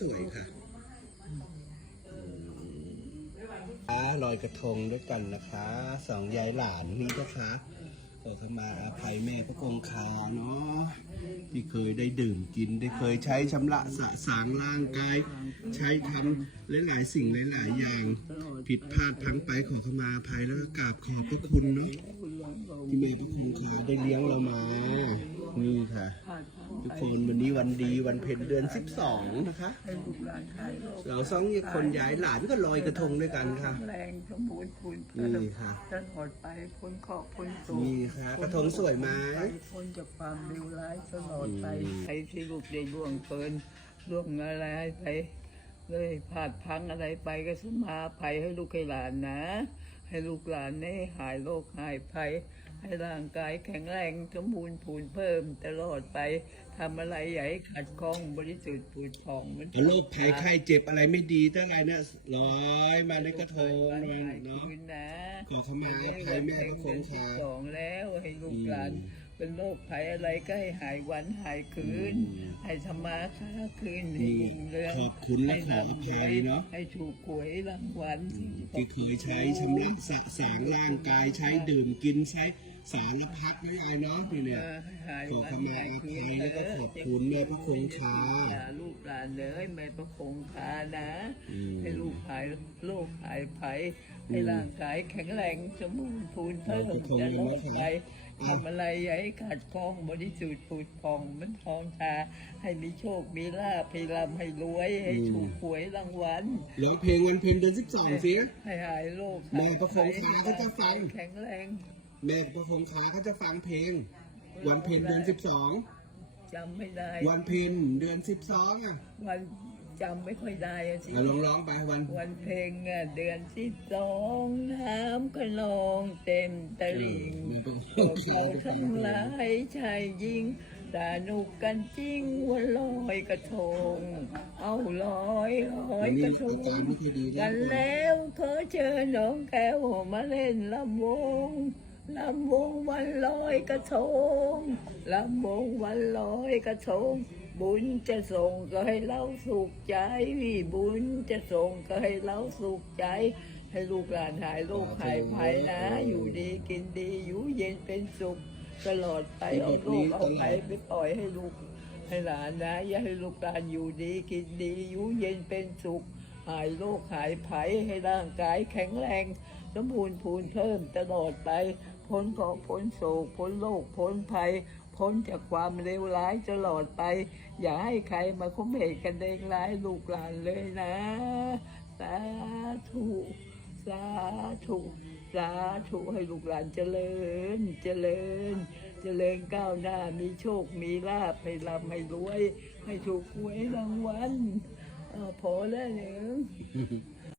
สวยค่ะอ่าลอยกระทงด้วยกันนะคะสองยายหลานนี่นะคะขอขมาอาภัยแม่พระคงคาเนาะที่เคยได้ดื่มกินได้เคยใช้ชำระสะสางร่างกาย ใช้ทำหลายๆสิ่งหลายๆอย่าง ผิดพลาดพลั้งไปขอขมาอภัยแล้วก็กราบขอบพระคุณเนาะที่แม่พระคงคาได้เลี้ยงเรามา นี่ค่ะ ทุกคนวันนี้วันดีวันเพ็ญเดือน 12 นะคะให้ลูกหลานหายโรคเราสองคนย้ายหลานก็ลอยกระทงด้วยกันค่ะ แรงสมบูรณ์คุณนี่ค่ะตลอดไปพ้นเคราะห์พ้นโศกนี่ค่ะ กระทงสวยไหมพ้นจากความเลวร้ายตลอดไปอืมใครที่ลูกได้ล่วงเกินล่วงอะไรไปเลยพลาดพลังอะไรไปก็สมาภัยให้ลูกให้หลานนะ ให้ลูกหลานได้หายโรคหายภัย ให้ร่างกายแข็งแรงสมบูรณ์ผูนเพิ่มตลอดไปทำอะไรใหญ่ขัดข้องบริสุทธิ์ผุดผ่องเหมันโรคภัยไข้เจ็บอะไรไม่ดีตั้งไรเนี่ยลอยมาในกระทงเนาะคืนนะขอขมาอภัยแม่พระคงคาสองแล้วให้ลูกหลานอืมเป็นโรคภัยอะไรก็ให้หายวันหายคืนอืมให้ธรรมาค้าคืนให้นี่รุ่งเรืองขอบคุณและขออภัยเนาะให้ถูกหวยรางวัลที่เคยใช้ชำระสะสางร่างกายใช้ดื่มกินใช้ สารพัดนี่ไงเนาะนี่เนี่ยให้หายขอวันขมาหายอคืภันยแล้วก็ขอบคุณแม่พระคงคาอย่าลูกหลานเลยแม่ประคงคานะอืมให้ลูกหายโรคหายภัยให้ร่างกายแข็งแรงสมบูรณ์พูนเพิ่มขอบคุณจะลดมากครับไปทำอะไรอย่าให้ขาดคล้องบริสุทธิ์ผุดผ่องเหมันทองตาให้มีโชค มีลาภให้ร่ำให้รวย ให้ถูกหวยรางวัลร้องเพลงวันเพ็ญเดือนสิบสองสิให้หายโรคแม่ประคองขาก็จะฟังแข็งแรง แม่พระคงคาเขาจะฟังเพลง วันเพ็ญเดือนสิบสองจำไม่ได้ วันเพ็ญเดือนสิบสองอะวันจำไม่ค่อยได้อะสิอะลองร้องไปวันวันเพลงอะเดือนสิบสองน้ำก็นองเต็มตลิ่งแม่พระคพวงกคาเราจะฟัทั้งงเพหลลางยชายหญิงสนุกกันจริงวันลอยกระทง เอาลอยลอยกระทงอันนี้อาการไม่ค่อยดีนะกันแล้วขอเชิญน้องแก้วมาเล่นลำวง ลำวงวันลอยกระทงลำวงวันลอยกระทง บุญจะส่งก็ให้เราสุขใจ บุญจะส่งก็ให้เราสุขใจ ให้ลูกหลานหายโรคหายภัยนะ อยู่ดีกินดีอยู่เย็นเป็นสุข ตลอดไปเอาโรคเอาภัยไปปล่อยให้ลูกให้หลานนะ อย่าให้ลูกหลานอยู่ดีกินดีอยู่เย็นเป็นสุข หายโรคหายภัยให้ร่างกายแข็งแรง สมบูรณ์พูนเพิ่มตลอดไป พ้นเคราะห์พ้นโศก พ้นโรคพ้นภัย พ้นจากความเลวร้ายตลอดไป อย่าให้ใครมาคมเหตุกันเองร้ายลูกหลานเลยนะ สาธุสาธุสาธุให้ลูกหลานเจริญ เจริญ เจริญก้าวหน้ามีโชคมีลาภให้ร่ำให้รวย ให้ถูกหวยรางวัลพอแล้วเนี่ย